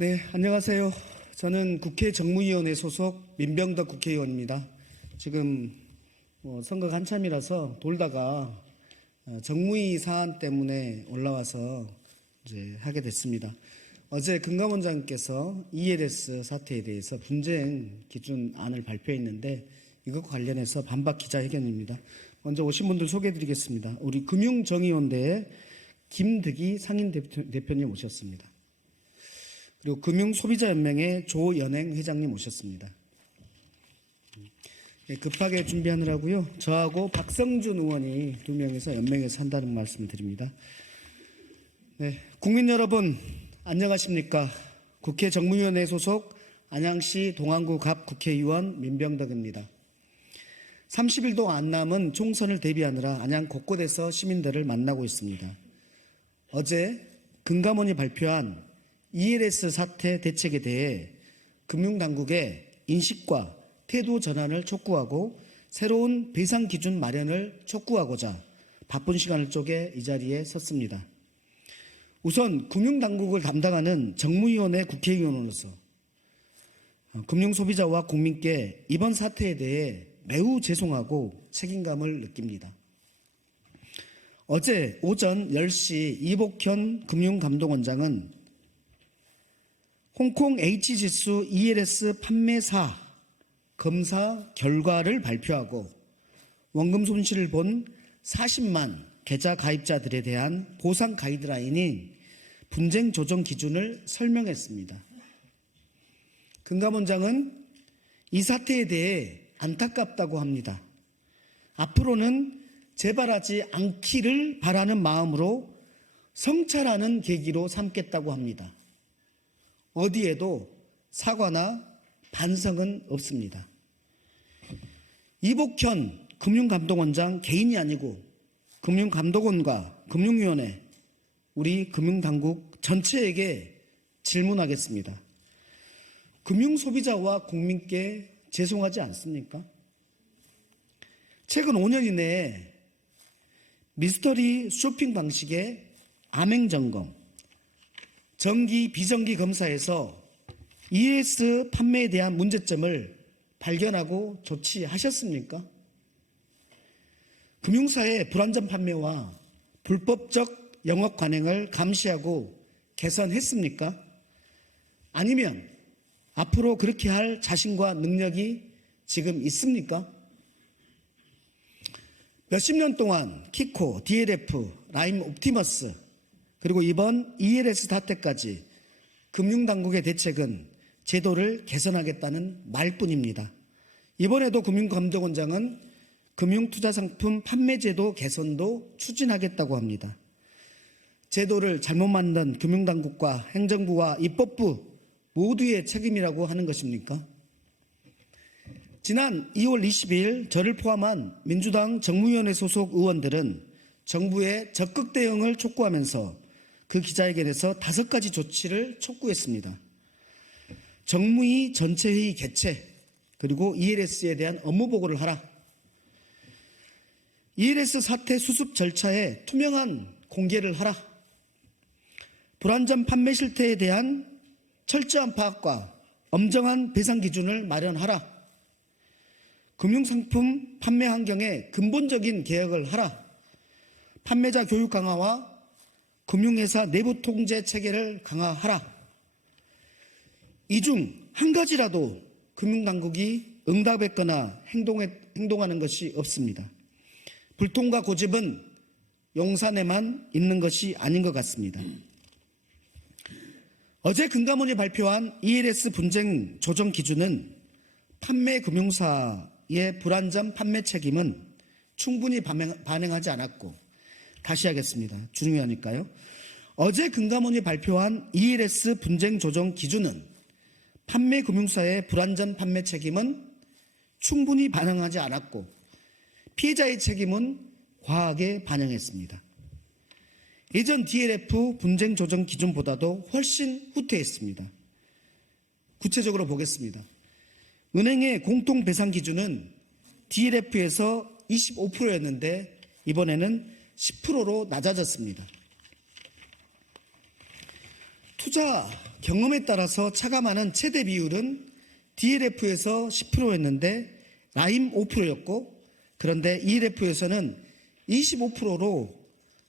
네, 안녕하세요. 저는 국회 정무위원회 소속 민병덕 국회의원입니다. 지금 선거가 한참이라서 돌다가 정무위 사안 때문에 올라와서 이제 하게 됐습니다. 어제 금감원장께서 ELS 사태에 대해서 분쟁 기준안을 발표했는데 이것과 관련해서 반박 기자회견입니다. 먼저 오신 분들 소개해드리겠습니다. 우리 금융정의원대의 김득희 상임대표님 오셨습니다. 그리고 금융소비자연맹의 조연행 회장님 오셨습니다. 급하게 준비하느라고요. 저하고 박성준 의원이 두 명이서 연맹에서 한다는 말씀을 드립니다. 네, 국민 여러분 안녕하십니까? 국회 정무위원회 소속 안양시 동안구 갑 국회의원 민병덕입니다. 30일도 안 남은 총선을 대비하느라 안양 곳곳에서 시민들을 만나고 있습니다. 어제 금감원이 발표한 ELS 사태 대책에 대해 금융당국의 인식과 태도 전환을 촉구하고 새로운 배상 기준 마련을 촉구하고자 바쁜 시간을 쪼개 이 자리에 섰습니다. 우선 금융당국을 담당하는 정무위원회 국회의원으로서 금융소비자와 국민께 이번 사태에 대해 매우 죄송하고 책임감을 느낍니다. 어제 오전 10시 이복현 금융감독원장은 홍콩 H지수 ELS 판매사 검사 결과를 발표하고 원금 손실을 본 40만 계좌 가입자들에 대한 보상 가이드라인인 분쟁 조정 기준을 설명했습니다. 금감원장은 이 사태에 대해 안타깝다고 합니다. 앞으로는 재발하지 않기를 바라는 마음으로 성찰하는 계기로 삼겠다고 합니다. 어디에도 사과나 반성은 없습니다. 이복현 금융감독원장 개인이 아니고 금융감독원과 금융위원회, 우리 금융당국 전체에게 질문하겠습니다. 금융소비자와 국민께 죄송하지 않습니까? 최근 5년 이내에 미스터리 쇼핑 방식의 암행점검, 정기, 비정기 검사에서 ELS 판매에 대한 문제점을 발견하고 조치하셨습니까? 금융사의 불안전 판매와 불법적 영업 관행을 감시하고 개선했습니까? 아니면 앞으로 그렇게 할 자신과 능력이 지금 있습니까? 몇십 년 동안 키코, DLF, 라임 옵티머스, 그리고 이번 ELS 사태까지 금융당국의 대책은 제도를 개선하겠다는 말뿐입니다. 이번에도 금융감독원장은 금융투자상품 판매제도 개선도 추진하겠다고 합니다. 제도를 잘못 만든 금융당국과 행정부와 입법부 모두의 책임이라고 하는 것입니까? 지난 2월 20일 저를 포함한 민주당 정무위원회 소속 의원들은 정부의 적극 대응을 촉구하면서 그 기자회견에서 5가지 조치를 촉구했습니다. 정무위 전체회의 개최, 그리고 ELS에 대한 업무 보고를 하라. ELS 사태 수습 절차에 투명한 공개를 하라. 불안전 판매 실태에 대한 철저한 파악과 엄정한 배상 기준을 마련하라. 금융상품 판매 환경의 근본적인 개혁을 하라. 판매자 교육 강화와 금융회사 내부 통제 체계를 강화하라. 이 중 한 가지라도 금융당국이 응답했거나 행동하는 것이 없습니다. 불통과 고집은 용산에만 있는 것이 아닌 것 같습니다. 어제 금감원이 발표한 ELS 분쟁 조정 기준은 판매 금융사의 불안전 판매 책임은 충분히 반영하지 않았고, 다시 하겠습니다. 중요하니까요. 어제 금감원이 발표한 ELS 분쟁 조정 기준은 판매 금융사의 불안전 판매 책임은 충분히 반영하지 않았고 피해자의 책임은 과하게 반영했습니다. 예전 DLF 분쟁 조정 기준보다도 훨씬 후퇴했습니다. 구체적으로 보겠습니다. 은행의 공통 배상 기준은 DLF에서 25%였는데 이번에는 10%로 낮아졌습니다. 투자 경험에 따라서 차감하는 최대 비율은 DLF에서 10%였는데 라임 5%였고, 그런데 ELF에서는 25%로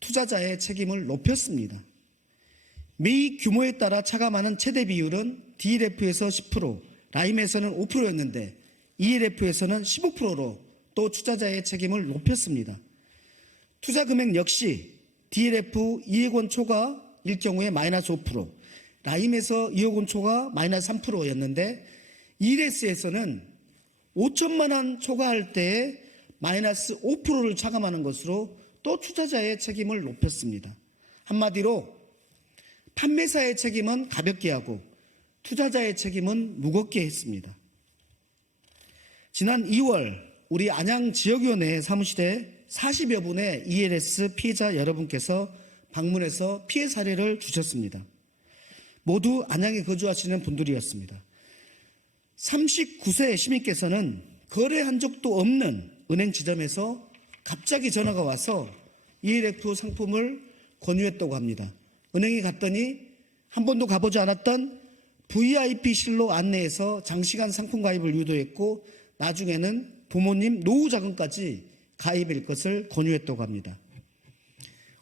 투자자의 책임을 높였습니다. 매입 규모에 따라 차감하는 최대 비율은 DLF에서 10%, 라임에서는 5%였는데 ELF에서는 15%로 또 투자자의 책임을 높였습니다. 투자 금액 역시 DLF 2억 원 초과일 경우에 마이너스 5%, 라임에서 2억 원 초과 마이너스 3%였는데 ELS에서는 5천만 원 초과할 때에 마이너스 5%를 차감하는 것으로 또 투자자의 책임을 높였습니다. 한마디로 판매사의 책임은 가볍게 하고 투자자의 책임은 무겁게 했습니다. 지난 2월 우리 안양지역위원회 사무실에 40여 분의 ELS 피해자 여러분께서 방문해서 피해 사례를 주셨습니다. 모두 안양에 거주하시는 분들이었습니다. 39세 시민께서는 거래한 적도 없는 은행 지점에서 갑자기 전화가 와서 ELF 상품을 권유했다고 합니다. 은행에 갔더니 한 번도 가보지 않았던 VIP실로 안내해서 장시간 상품 가입을 유도했고 나중에는 부모님 노후 자금까지 가입할 것을 권유했다고 합니다.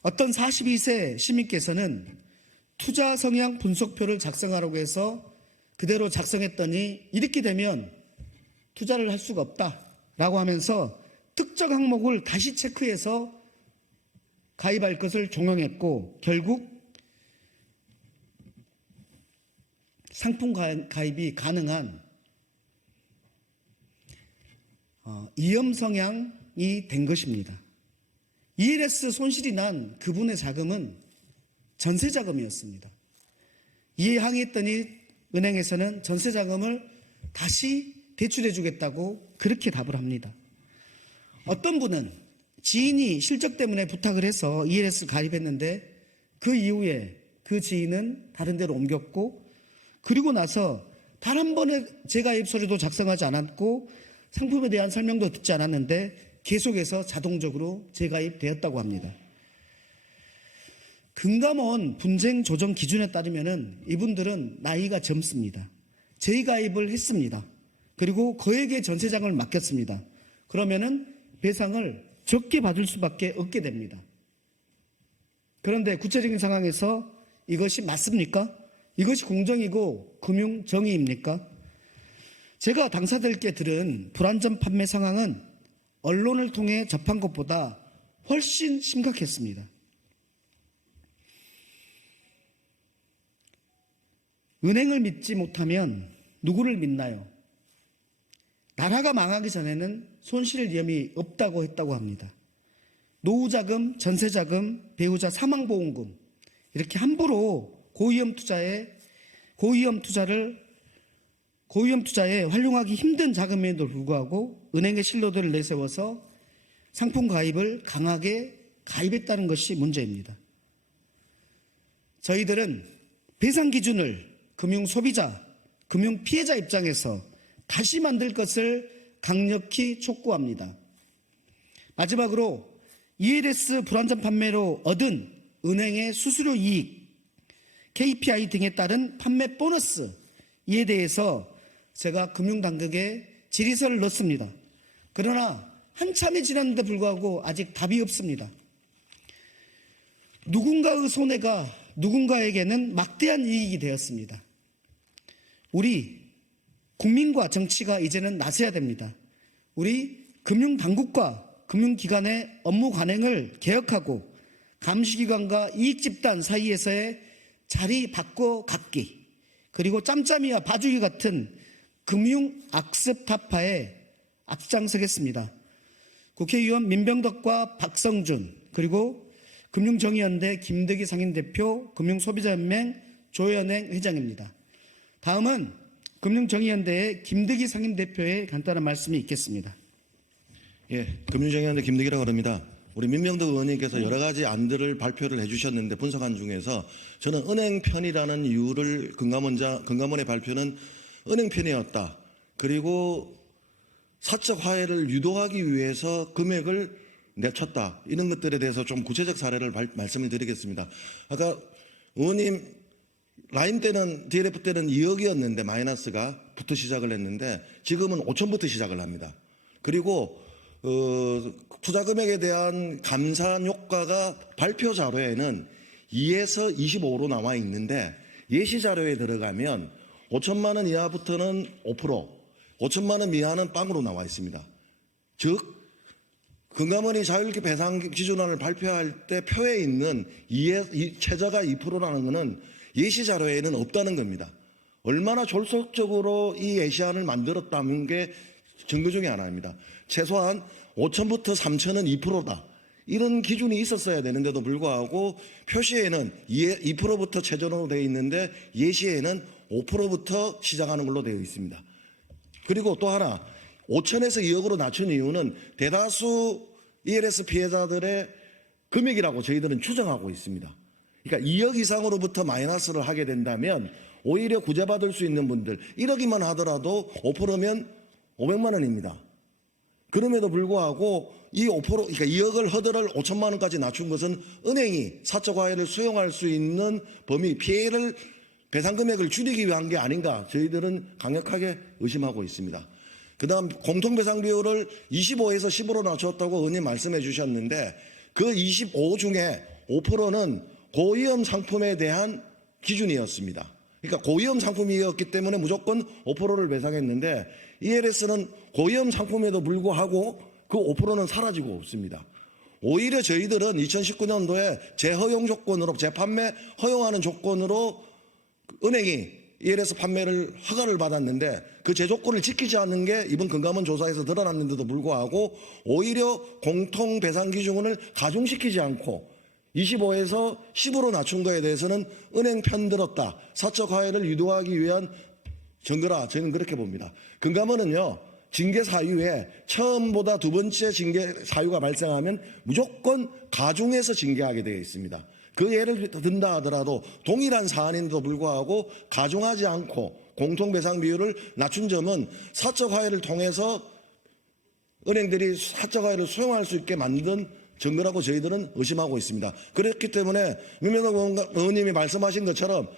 어떤 42세 시민께서는 투자 성향 분석표를 작성하라고 해서 그대로 작성했더니 이렇게 되면 투자를 할 수가 없다라고 하면서 특정 항목을 다시 체크해서 가입할 것을 종용했고 결국 상품 가입이 가능한 위험 성향이 된 것입니다. ELS 손실이 난 그분의 자금은 전세 자금이었습니다. 이에 항의했더니 은행에서는 전세 자금을 다시 대출해 주겠다고 그렇게 답을 합니다. 어떤 분은 지인이 실적 때문에 부탁을 해서 ELS 가입했는데 그 이후에 그 지인은 다른 데로 옮겼고 그리고 나서 단 한 번의 재가입 서류도 작성하지 않았고 상품에 대한 설명도 듣지 않았는데 계속해서 자동적으로 재가입되었다고 합니다. 금감원 분쟁 조정 기준에 따르면 이분들은 나이가 젊습니다. 재가입을 했습니다. 그리고 거액의 전세장을 맡겼습니다. 그러면은 배상을 적게 받을 수밖에 없게 됩니다. 그런데 구체적인 상황에서 이것이 맞습니까? 이것이 공정이고 금융 정의입니까? 제가 당사자들께 들은 불안전 판매 상황은 언론을 통해 접한 것보다 훨씬 심각했습니다. 은행을 믿지 못하면 누구를 믿나요? 나라가 망하기 전에는 손실 위험이 없다고 했다고 합니다. 노후자금, 전세자금, 배우자 사망보험금 이렇게 함부로 고위험 투자에 활용하기 힘든 자금에도 불구하고 은행의 신뢰도를 내세워서 상품 가입을 강하게 가입했다는 것이 문제입니다. 저희들은 배상 기준을 금융 소비자, 금융 피해자 입장에서 다시 만들 것을 강력히 촉구합니다. 마지막으로 ELS 불안전 판매로 얻은 은행의 수수료 이익, KPI 등에 따른 판매 보너스 이에 대해서 제가 금융당국에 질의서를 넣습니다. 그러나 한참이 지났는데 불구하고 아직 답이 없습니다. 누군가의 손해가 누군가에게는 막대한 이익이 되었습니다. 우리 국민과 정치가 이제는 나서야 됩니다. 우리 금융당국과 금융기관의 업무 관행을 개혁하고 감시기관과 이익집단 사이에서의 자리 바꿔 갖기 그리고 짬짬이와 봐주기 같은 금융악습 타파에 앞장서겠습니다. 국회의원 민병덕과 박성준 그리고 금융정의연대 김덕희 상임대표 금융소비자연맹 조현행 회장입니다. 다음은 금융정의연대의 김덕희 상임대표의 간단한 말씀이 있겠습니다. 예, 금융정의연대 김덕희라고 합니다. 우리 민병덕 의원님께서 여러 가지 안들을 발표를 해주셨는데 분석한 중에서 저는 은행 편이라는 이유를 금감원의 발표는 은행 편이었다. 그리고 사적 화해를 유도하기 위해서 금액을 내쳤다. 이런 것들에 대해서 좀 구체적 사례를 말씀을 드리겠습니다. 아까 의원님 라임 때는 DLF 때는 2억이었는데 마이너스가부터 시작을 했는데 지금은 5천부터 시작을 합니다. 그리고 투자 금액에 대한 감산 효과가 발표 자료에는 2에서 25로 나와 있는데 예시 자료에 들어가면 5천만 원 이하부터는 5%, 5천만 원 이하는 빵으로 나와 있습니다. 즉 금감원이 자율기 배상 기준안을 발표할 때 표에 있는 최저가 2%라는 것은 예시 자료에는 없다는 겁니다. 얼마나 졸속적으로 이 예시안을 만들었다는 게 증거 중에 하나입니다. 최소한 5천부터 3천은 2%다. 이런 기준이 있었어야 되는데도 불구하고 표시에는 2%부터 최저로 되어 있는데 예시에는 5%부터 시작하는 걸로 되어 있습니다. 그리고 또 하나 5천에서 2억으로 낮춘 이유는 대다수 ELS 피해자들의 금액이라고 저희들은 추정하고 있습니다. 그러니까 2억 이상으로부터 마이너스를 하게 된다면 오히려 구제받을 수 있는 분들 1억이만 하더라도 5%면 500만 원입니다. 그럼에도 불구하고 이 5%, 그러니까 2억을 허들을 5천만 원까지 낮춘 것은 은행이 사적 화해를 수용할 수 있는 범위, 피해를 배상 금액을 줄이기 위한 게 아닌가 저희들은 강력하게 의심하고 있습니다. 그다음 공통배상 비율을 25에서 10으로 낮췄다고 의원님 말씀해 주셨는데 그 25 중에 5%는 고위험 상품에 대한 기준이었습니다. 그러니까 고위험 상품이었기 때문에 무조건 5%를 배상했는데 ELS는 고위험 상품에도 불구하고 그 5%는 사라지고 없습니다. 오히려 저희들은 2019년도에 재허용 조건으로 재판매 허용하는 조건으로 은행이 ELS 판매를 허가를 받았는데 그 제조건을 지키지 않는 게 이번 금감원 조사에서 드러났는데도 불구하고 오히려 공통배상 기준을 가중시키지 않고 25에서 10으로 낮춘 거에 대해서는 은행 편들었다. 사적 화해를 유도하기 위한 증거라 저는 그렇게 봅니다. 금감원은요. 징계 사유에 처음보다 두 번째 징계 사유가 발생하면 무조건 가중해서 징계하게 되어 있습니다. 그 예를 든다 하더라도 동일한 사안인데도 불구하고 가중하지 않고 공통배상 비율을 낮춘 점은 사적 화해를 통해서 은행들이 사적 화해를 수용할 수 있게 만든 증거라고 저희들은 의심하고 있습니다. 그렇기 때문에 민명덕 의원님이 말씀하신 것처럼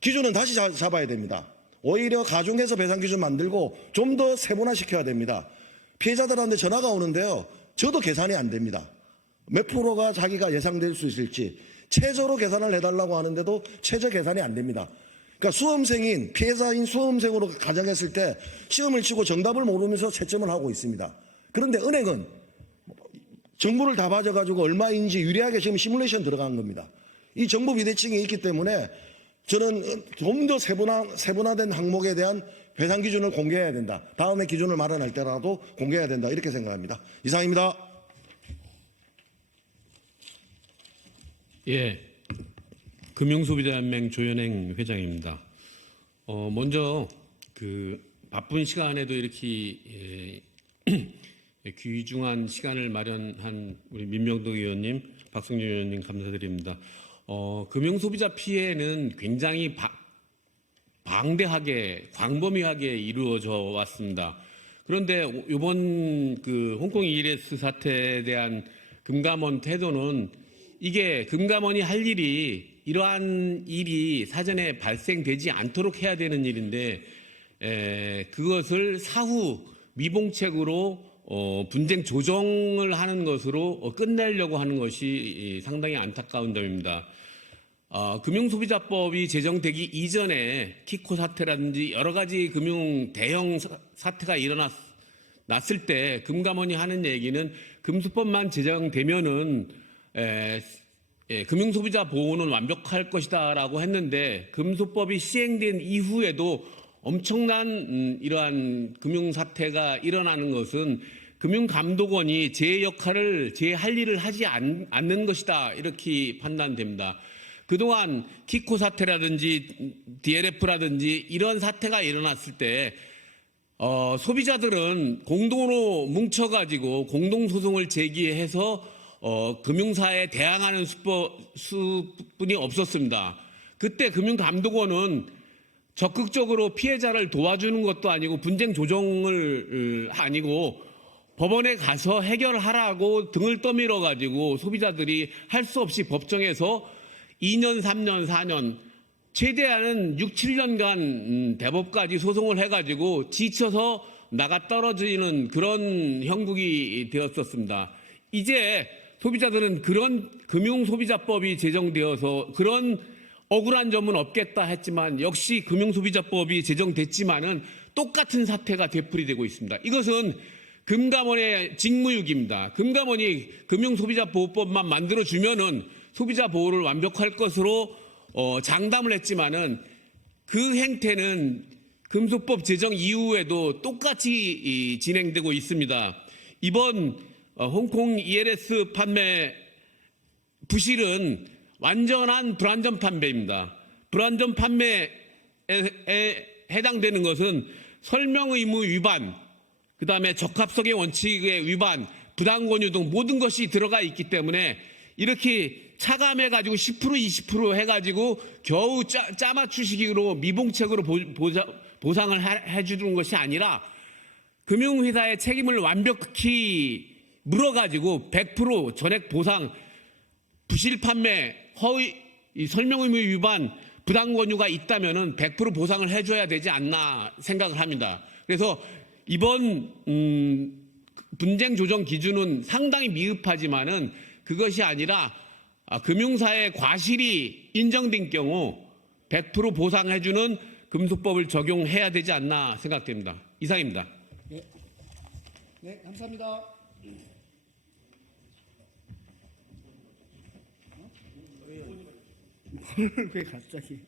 기준은 다시 잡아야 됩니다. 오히려 가중해서 배상 기준 만들고 좀 더 세분화시켜야 됩니다. 피해자들한테 전화가 오는데요. 저도 계산이 안 됩니다. 몇 프로가 자기가 예상될 수 있을지 최저로 계산을 해달라고 하는데도 최저 계산이 안 됩니다. 그러니까 수험생인 피해자인 수험생으로 가정했을 때 시험을 치고 정답을 모르면서 채점을 하고 있습니다. 그런데 은행은 정보를 다 봐줘가지고 얼마인지 유리하게 지금 시뮬레이션 들어간 겁니다. 이 정보 비대칭이 있기 때문에 저는 좀 더 세분화된 항목에 대한 배상 기준을 공개해야 된다. 다음에 기준을 마련할 때라도 공개해야 된다. 이렇게 생각합니다. 이상입니다. 예, 금융소비자연맹 조현행 회장입니다. 먼저 그 바쁜 시간에도 이렇게 귀중한 시간을 마련한 우리 민명덕 의원님, 박성준 의원님 감사드립니다. 금융소비자 피해는 굉장히 방대하게 광범위하게 이루어져 왔습니다. 그런데 이번 그 홍콩 ELS 사태에 대한 금감원 태도는 이게 금감원이 할 일이 이러한 일이 사전에 발생되지 않도록 해야 되는 일인데 그것을 사후 미봉책으로 분쟁 조정을 하는 것으로 끝내려고 하는 것이 상당히 안타까운 점입니다. 금융소비자법이 제정되기 이전에 키코 사태라든지 여러 가지 금융 대형 사태가 일어났을 때 금감원이 하는 얘기는 금수법만 제정되면은 금융소비자 보호는 완벽할 것이다라고 했는데 금수법이 시행된 이후에도 엄청난 이러한 금융 사태가 일어나는 것은 금융감독원이 제 역할을 제 할 일을 하지 않는 것이다 이렇게 판단됩니다. 그동안 키코 사태라든지 DLF라든지 이런 사태가 일어났을 때 소비자들은 공동으로 뭉쳐가지고 공동소송을 제기해서 금융사에 대항하는 수뿐이 없었습니다. 그때 금융감독원은 적극적으로 피해자를 도와주는 것도 아니고 분쟁 조정을 아니고 법원에 가서 해결하라고 등을 떠밀어 가지고 소비자들이 할 수 없이 법정에서 2년, 3년, 4년 최대한은 6, 7년간 대법까지 소송을 해가지고 지쳐서 나가 떨어지는 그런 형국이 되었었습니다. 이제 소비자들은 그런 금융소비자법이 제정되어서 그런 억울한 점은 없겠다 했지만 역시 금융소비자법이 제정됐지만은 똑같은 사태가 되풀이되고 있습니다. 이것은 금감원의 직무유기입니다. 금감원이 금융소비자보호법만 만들어주면은 소비자 보호를 완벽할 것으로 장담을 했지만은 그 행태는 금소법 제정 이후에도 똑같이 진행되고 있습니다. 이번 홍콩 ELS 판매 부실은 완전한 불완전 판매입니다. 불완전 판매에 해당되는 것은 설명 의무 위반, 그 다음에 적합성의 원칙의 위반, 부당권유 등 모든 것이 들어가 있기 때문에 이렇게 차감해가지고 10% 20% 해가지고 겨우 짜맞추시기로 미봉책으로 보상을 해주는 것이 아니라 금융회사의 책임을 완벽히 물어가지고 100% 전액 보상, 부실 판매, 허위 설명 의무 위반, 부당권유가 있다면은 100% 보상을 해줘야 되지 않나 생각을 합니다. 그래서 이번 분쟁 조정 기준은 상당히 미흡하지만은 그것이 아니라 금융사의 과실이 인정된 경우 100% 보상해주는 금소법을 적용해야 되지 않나 생각됩니다. 이상입니다. 네, 감사합니다. 왜 갑자기?